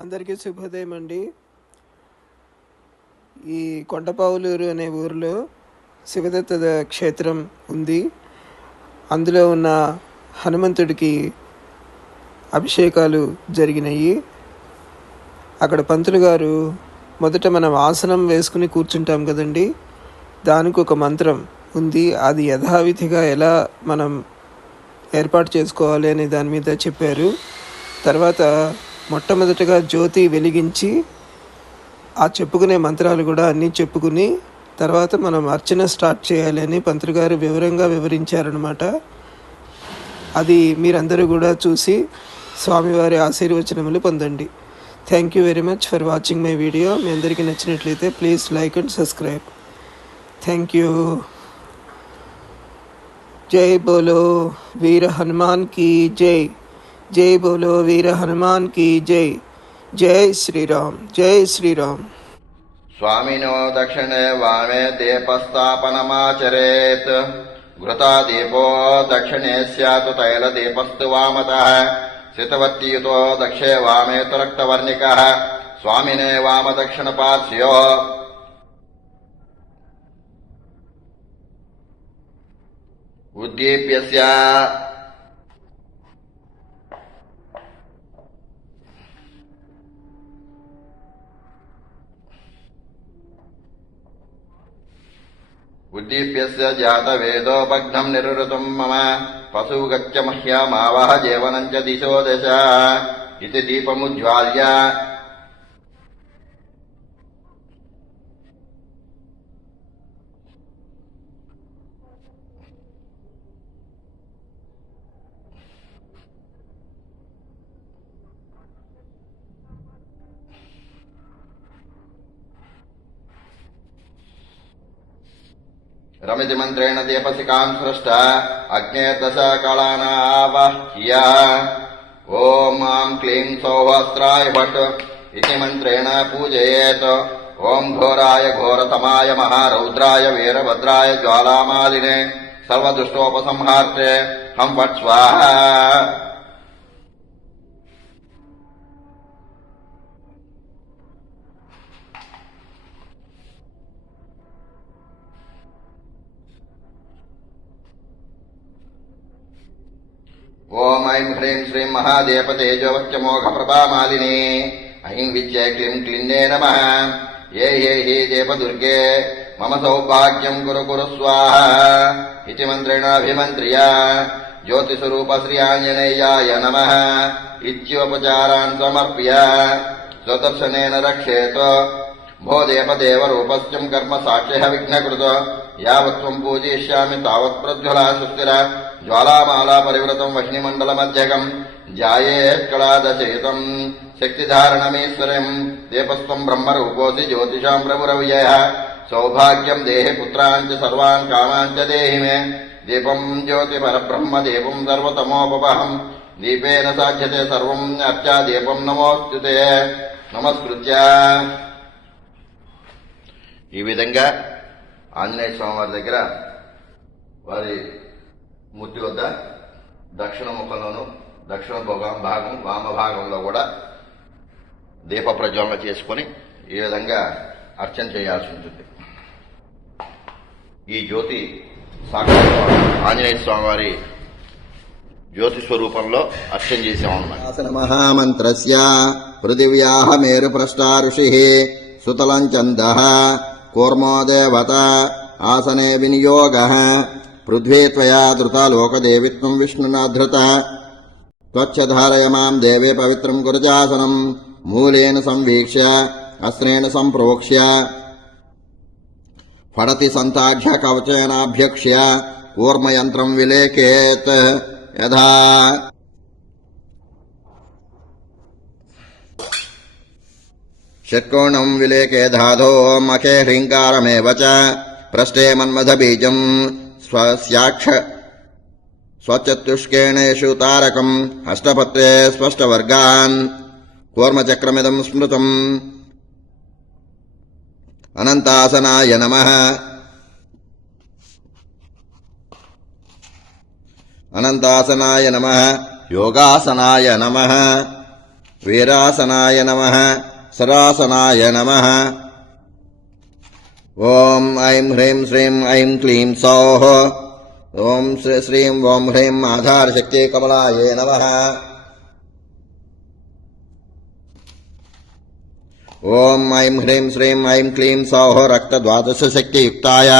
అందరికీ శుభోదయం అండి. ఈ కొండపావులూరు అనే ఊరిలో శివదత్త క్షేత్రం ఉంది. అందులో ఉన్న హనుమంతుడికి అభిషేకాలు జరిగినాయి. అక్కడ పంతులు గారు మొదట మనం ఆసనం వేసుకుని కూర్చుంటాం కదండి, దానికి ఒక మంత్రం ఉంది. అది యథావిధిగా ఎలా మనం ఏర్పాటు చేసుకోవాలి అనే దాని మీద చెప్పారు. తర్వాత మొట్టమొదటగా జ్యోతి వెలిగించి ఆ చెప్పుకునే మంత్రాలు కూడా అన్నీ చెప్పుకుని తర్వాత మనం అర్చన స్టార్ట్ చేయాలి అని పంతులు గారు వివరంగా వివరించారనమాట. అది మీరందరూ కూడా చూసి స్వామివారి ఆశీర్వచనములు పొందండి. Thank you very much for watching my video. మీ అందరికీ నచ్చినట్లయితే please like and subscribe. Thank you. జై బోలో వీర హనుమాన్ की जय. जय बोलो वीर हनुमान की जय. जय श्री राम. जय श्री राम. स्वामिनो दक्षिणे वामे दीपस्थापनमाचरेत्. घृतादीपो दक्षिणे स्यात् तैलदीपस्तु वामतः. सितवत्तीयुतो दक्षे वामे तु रक्तवर्णिकः. स्वामिने वामदक्षिणपार्श्वयो उद्दीप्यस्य जातवेदोपघ्नं निरुतं मम पशुगच्छ मह्यमावह जीवनं च दिशो दश इति दीपमुज्ज्वाल्य रमिति मन्त्रेण दीपशिखां सृष्ट अग्नेर्दशकलानावह्य. ॐ आं क्लीं सौहस्राय भट् इति मन्त्रेण पूजयेत्. ॐ घोराय घोरतमाय महारौद्राय वीरभद्राय ज्वालामालिने सर्वदुष्टोपसंहार्थे हं वट् स्वाहा. ओम ऐं ह्रीं श्रीं महादेवतेजोवच्चमोघप्रभामालिनी ऐं विद्ये क्लीं क्लिन्ने नमः. ये हि देवदुर्गे मम सौभाग्यं कुरु कुरु स्वाहा इति मन्त्रेणाभिमन्त्र्य ज्योतिस्वरूप श्री आञ्जनेयाय नमः इत्योपचारान् समर्प्य स्वदर्शनेन रक्षेत. भो देवदेवरूपस्यं कर्म साक्ष्यः विघ्नकृत. यावत् त्वं पूजयिष्यामि तावत् प्रज्वला सुस्थिर. ज्वालामाला परिवृतं वह्निमण्डलमध्यगम् ध्यायेत्कलादशयुतं शक्तिधारणमीश्वरम्. दीपस्त्वं ब्रह्मरूपोऽसि ज्योतिषां प्रभुरव्ययः. सौभाग्यं देहि पुत्रान् च सर्वान् कामान् च देहि मे. दीपं ज्योतिपरब्रह्म दीपं सर्वतमोपहम्. दीपेन साध्यते सर्वम् अर्चा दीपं नमोऽस्तुते. नमस्कृत्य ఈ విధంగా ఆంజనేయ స్వామి వారి దగ్గర వారి మూర్తి వద్ద దక్షిణ ముఖంలోను దక్షిణ భాగం వామ భాగంలో కూడా దీప ప్రజ్వలన చేసుకొని ఈ విధంగా అర్చన చేయాల్సి ఉంటుంది. ఈ జ్యోతి సాక్షాత్ ఆంజనేయ స్వామి వారి జ్యోతి స్వరూపంలో అర్చన చేసామన్నమాట. మహామంత్రస్య పృథివ్యాః మేరుపృష్టా ఋషిః సుతలం చందః కూర్మో దేవత ఆసనే వినియోగః. పృథ్వీ త్వయా ధృతా లోకదేవిత్వం విష్ణునా ధృత. త్వచ్ఛధారయ మాం దేవే పవిత్రం కురుజాసనం. మూలేన సంవీక్ష్య అస్త్రేణ సంప్రోక్ష్య ఫడతి సంతాఢ్య కవచేనాభ్యక్ష్య కూర్మయంత్రం విలేకేత్. యథా షట్కోణం విలేకే ధాధో మఖే హ్రీంకారమేవ చ. పృష్ఠే మన్మథబీజం స్వచతుష్కేణేషు తారకం. హస్తపత్రే స్పష్టవర్గాన్ కూర్మచక్రమిదం స్మృతం. అనంతాసనాయ నమః. అనంతాసనాయ నమః. యోగాసనాయ నమః. వీరాసనాయ నమః సరాసనాయ నమః. ఓం ఐం హ్రీం శ్రీం ఐం క్లీం సౌః. ఓం శ్రీ శ్రీం ఓం హ్రీం ఆధారశక్తి కమలాయే నమః. ఓం ఐం హ్రీం శ్రీం ఐం క్లీం సౌః రక్తద్వాదశశక్తియుక్తాయ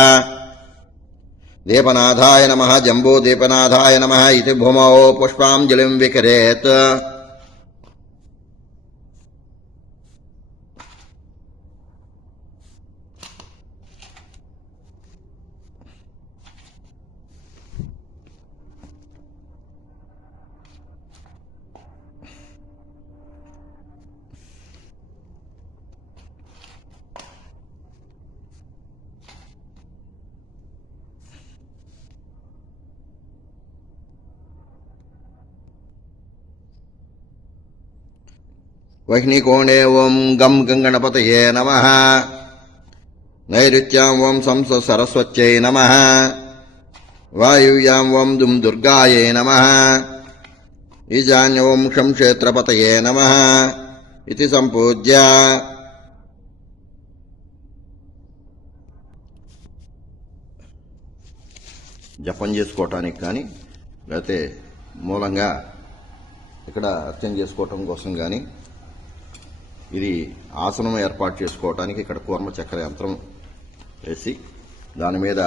దీపనాథాయ నమః. జంబూదీపనాథాయ నమః ఇతి భూమౌ పుష్పాంజలిం వికరేత్. వహ్నికోణే ఓం గం గంగణపతయే నమః. నైరుత్యాం ఓం సంస సరస్వత్యై నమః. వాయువ్యాం ఓం దుం దుర్గాయే నమః. ఈశాన్య ఓం క్షం క్షేత్రపతయే నమః ఇది సంపూజ్య జపం చేసుకోవటానికి కానీ లేకపోతే మూలంగా ఇక్కడ అర్చన చేసుకోవటం కోసం కానీ ఇది ఆసనం ఏర్పాటు చేసుకోవటానికి ఇక్కడ కూర్మ చక్ర యంత్రం వేసి దాని మీద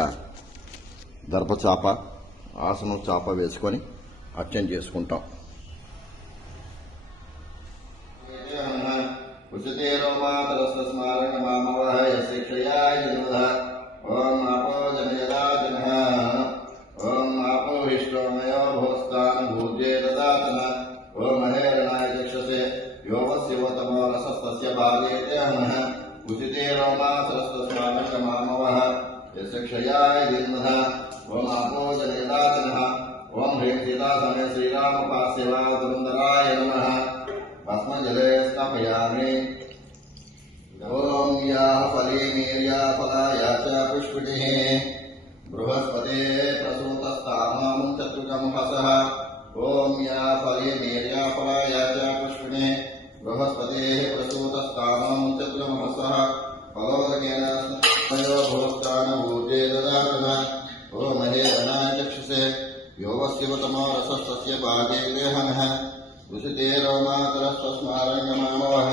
దర్భచాప ఆసనం చాప వేసుకొని అర్చన చేసుకుంటాం. ఓం ఆపో జనయదాజన ఓం ఆపో విష్ణోమయో భూస్థాన భూజే దదాతన ఓం మహేరణాయ చక్షసే యోగశివతమో రసస్తస్య భాగేతే హనః ఉచితే రోమాసరస్తస్మానకమామవః యస్య క్షయాయ జిన్మః. ఓం ఆపో జనయదాతనః ఓం హ్రీం సీతాసమే శ్రీరామపాస్యవాదుందరాయ నమః. భస్మజలే స్నాపయామి. ఓం యా ఫలీమీర్యా ఫలాయా చ పుష్పిణిః బృహస్పతే ప్రసూతస్థానాం చతుర్గం హసః. ఓం యా ఫలీమీర్యా ఫలాయా చ పుష్పిణిః బృహస్పతే ప్రసూతస్థానాం చతుర్గం హసః. ఫలోదకేన స్నపయో భూస్థాన ఊర్జే దదాతన ఓం మహేరణాయ చక్షుషే యోగశివతమో రసస్తస్య భాగేతే హనః ఉచితే రోమాతరస్తస్మారంగమామవః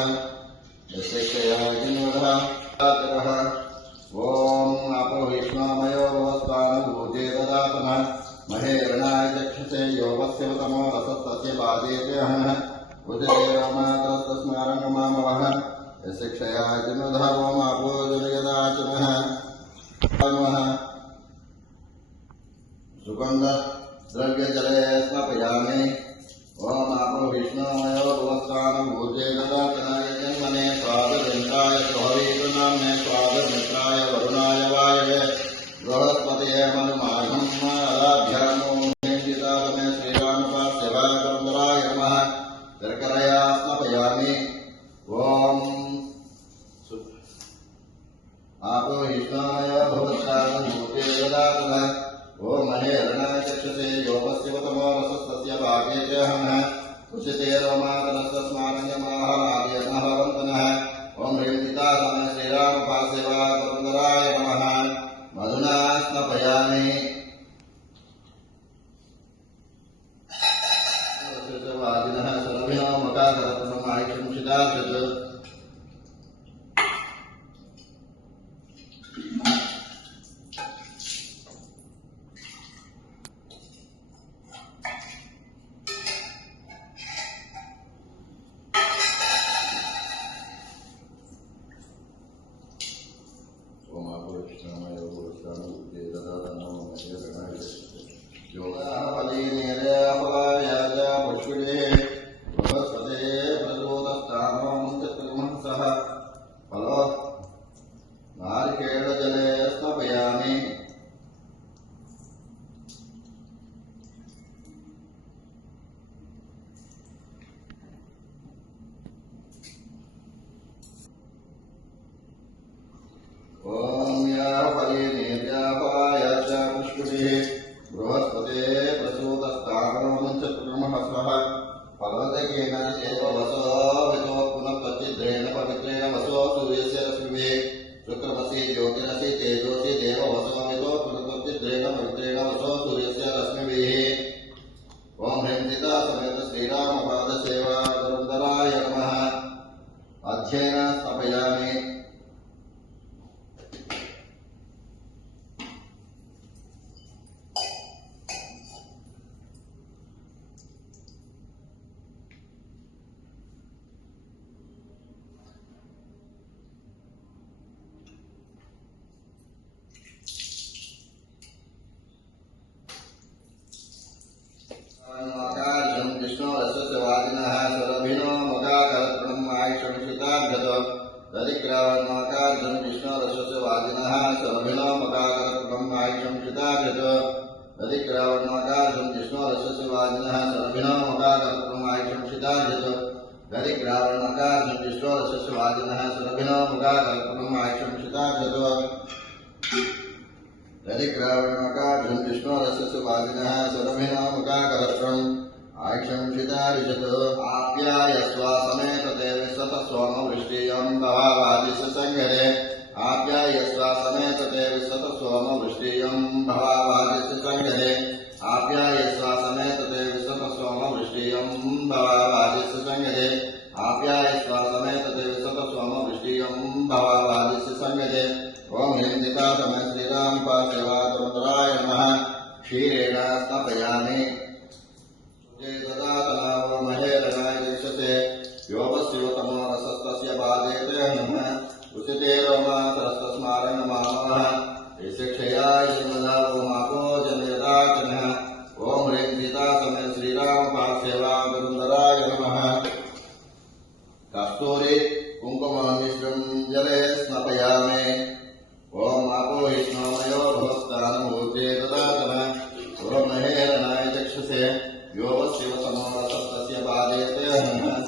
యస్య క్షయాయ జిన్మః. ఓం ఆపో విష్ణోమయో భూస్థాన భూజే దదాతన మహేరణాయ చక్షుషే యోగశివతమో రసస్తస్య భాగేతే హనః ఉచితే రోమాతరస్తస్మారంగమామవః యస్య క్షయాయ జిన్మః. ఓం ఆపో జనయదాచనః సుగంధ ద్రవ్యజలే స్నాపయామి. ఓం ఆపో విష్ణోమయో భూస్థాన భూజే దదాతన యజన్మనే స్వాదమిత్రాయ స్వహరీకృణామ్నే స్వాదమిత్రాయ వరుణాయ వాయవే బృహస్పతయే మనుమాఘం ఆరాధ్యామో హింసితారమే శ్రీరామపాస్యవాదుందరాయ నమః. శర్కరయా స్నాపయామి. ఓం ఆపో విష్ణోమయో భూస్థాన భూజే దదాతన ఓం మహేరణాయ చక్షుషే యోగశివతమో రసస్తస్య భాగేతే హనః ఉచితే రోమాతరస్తస్మారంగమామవః వందనః. ఓం హ్రీం సీతాసమే శ్రీరామపాస్యవాదుందరాయ నమః. మధునా స్నాపయామి. వాదినః సరభినో మకాధరత్నమాయిషం శిదాశత్. ఓం ఆపో విష్ణోమయో భూస్థాన భూజే దదాతన మహేరణాయ చక్షుషే యోగశివతమో రసస్తస్య భాగేతే హనః ఉచితే రోమాతరస్తస్మారంగమామవః యస్య క్షయాయ జిన్మః. ఓం ఆపో విష్ణోమయో భూస్థాన భూజే దదాతన మహేరణాయ చక్షుషే యోగశివతమో రసస్తస్య భాగేతే హనః ఉచితే రోమాతరస్తస్మారంగమామవః యస్య క్షయాయ జిన్మః. अर्घ्येन स्थापयामि। विष्णुरस्वादिनः सुरभिनो मुखाकर्पणम् आयुषंसिताभ्यतो दधिग्रावणमाकार्जुन विष्णुरस्वादिनः सुरभिनो मुखाकर्पणम् आयुषंसिताभ्यतो दधिग्रावणमाकार्जुन विष्णुरस्वादिनः सुरभिनो मुखाकर्पणम् आयुषंसिताभ्यतो दधिग्रावणमाकार्जुन विष्णुरस्वादिनः सुरभिनो मुखाकर्पणम् आयुषंसिताभ्यतो दधिग्रावणमाकार्जुन विष्णुरस्वादिनः सुरभिनो मुखाकर्पणम् आयुषंसिताभ्यतो आप्यायस्व समेतते विश्वतसोमवृष्टियं भवावादिसंगरे आप्यायस्व समेतते विश्वतसोमवृष्टियं भवावादिसंगरे आप्यायस्व समेतते विश्वतसोमवृष्टियं भवावादिसंगरे आप्यायस्व समेतते विश्वतसोमवृष्टियं भवावादिसंगरे ओम हिंदिका समय श्रीराम पासेवातुराय नमः क्षीरेण स्नापयामि ददातनावो महेरणाय दीक्षते योगस्योतमो रसस्तस्य बाधेते नमः उचिते रोमातरस्तस्मारं नमामः शिक्षयाय श्रीमदावो माको जनेदाचनः ओम ह्रीं सीता समय श्रीराम पासेवा गुरुन्दराय नमः कस्तूरी कुङ्कुममिश्रं जले स्नापयामि ओम माको विष्णोमयो भवस्तानमूर्ते ददातनः ओम महेरणाय चक्षुषे योगस्योतमो रसस्तस्य बाधेते नमः